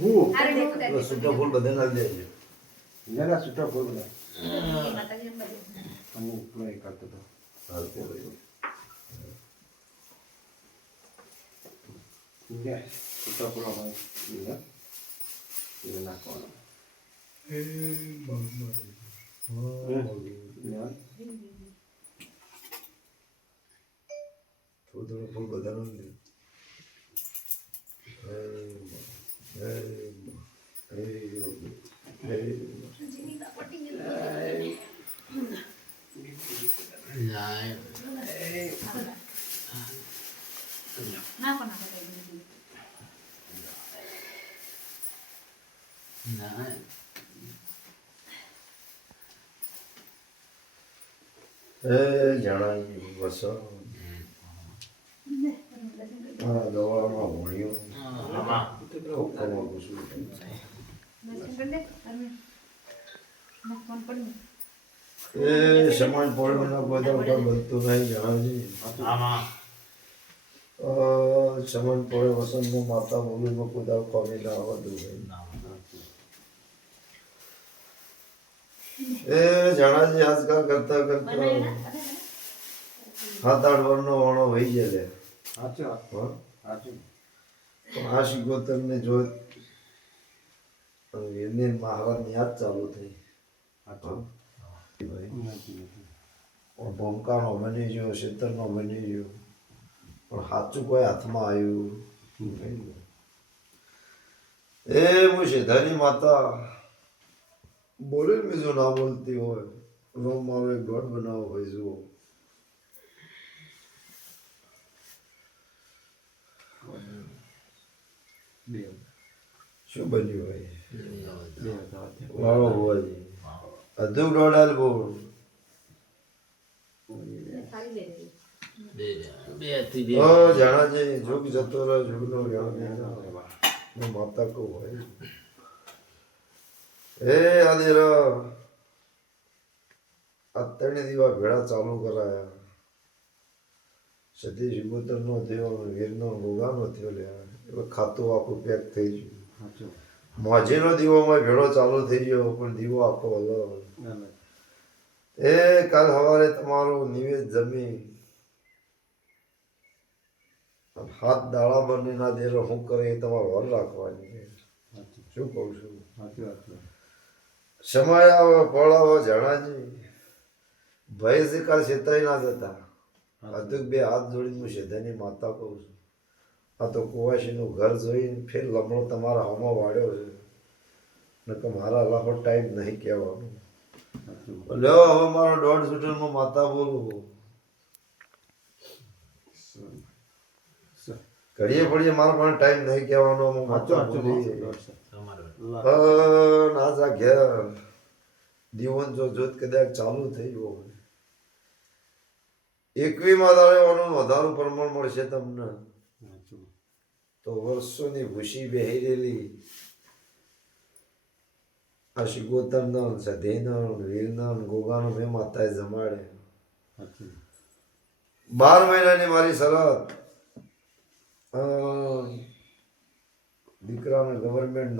હું છૂટા ફૂલ બધા ના દેજો. જરા છૂટા ફૂલ બધા અમુક નહીં કરતો તો હાલતે રહ્યો. છૂટા ફૂલ એ નાખવાનો થોડું ફૂલ બધા નું દે. જણાવી વસો દવામાં ભણ્યું ખૂબ કમાવું છું. એ સમાજ પોળના બધા ઉપર બનતું નહીં જણાવજી. સમાજ પોળે વસંતમાં માતા બોલીમાં કુદાવ કોમી ના આવતું નહીં. એ જણાજી આજકાલ કરતા કરતા 7-8 વર્ષનો વાણો વહી જાય. પણ આ શિકોતરને જોત વીરની મહારાજની યાદ ચાલુ થઈ. ભૂમકાનો બની ગયો, શેતરનો બની ગયો, પણ સાચું કોઈ હાથમાં આવ્યું. એ હું શેધાની માતા બોલે બીજું ના બોલતી હોય, રોમ આવે ગોળ બનાવો હોય. જુઓ શું બન્યું હોય? વાળો હોવાજી અધૂર દોડાલ બોલ જાણાજે જોગ જતો રહે જોગનો માતા કહું હોય. એ આદિર આ 3 દીવા ભેળા ચાલુ કરાયા. સતી શિકોતર નો થયો, વીરનો ગોગાનો થયો. એટલે ખાતું આખું પેક થઈ ગયું. મોજીનો દીવામાં ભેળો ચાલુ થઈ ગયો, પણ દીવો આખો અલગ. એ કાલ સવારે તમારું નિવેદ જમી 7 દાડા બની ના દેરો શું કરે એ તમારે વર રાખવાની. શું કહું છું? સમય આવે પડાવો જણાજી ભય છે. કાલ છેતાઈ ના જતા. અધુક 2 હાથ જોડીને હું શેધાની માતા કહું છું. આ તો કુવાસીનું ઘર જોઈને ફેર લમણો તમારા હામાં વાળ્યો છે. નકર મારા લાખો ટાઈમ નહીં કહેવાનું. લ્યો હવે મારો 1.5 શૂટરમાં માતા બોલું. ઘડીએ પડીએ મારા પણ ટાઈમ નહીં કહેવાનો. માતા બોલી ના જા ઘેર દીવન જો જોત કદાચ ચાલુ થઈ ગયો હોય 21માં દાડેવાનું વધારું પ્રમાણ મળશે તમને. તો વર્ષોની ભૂસી બેહી રહેલી આ શિકોતરનો, સધીનો, વીરનો, ગોગાનો મેં માતાએ જમાડે. 12 મહિનાની મારી શરત. દીકરાને ગવર્મેન્ટ